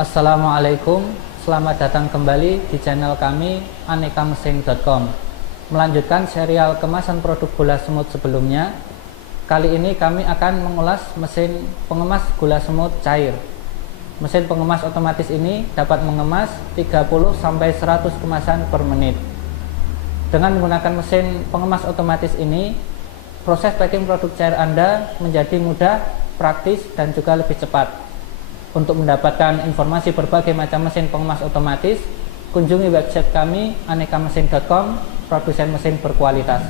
Assalamualaikum, selamat datang kembali di channel kami anekamesin.com. Melanjutkan serial kemasan produk gula semut sebelumnya. Kali ini kami akan mengulas mesin pengemas gula semut cair. Mesin pengemas otomatis ini dapat mengemas 30-100 kemasan per menit. Dengan menggunakan mesin pengemas otomatis ini, proses packing produk cair Anda menjadi mudah, praktis, dan juga lebih cepat. Untuk mendapatkan informasi berbagai macam mesin pengemas otomatis, kunjungi website kami anekamesin.com, produsen mesin berkualitas.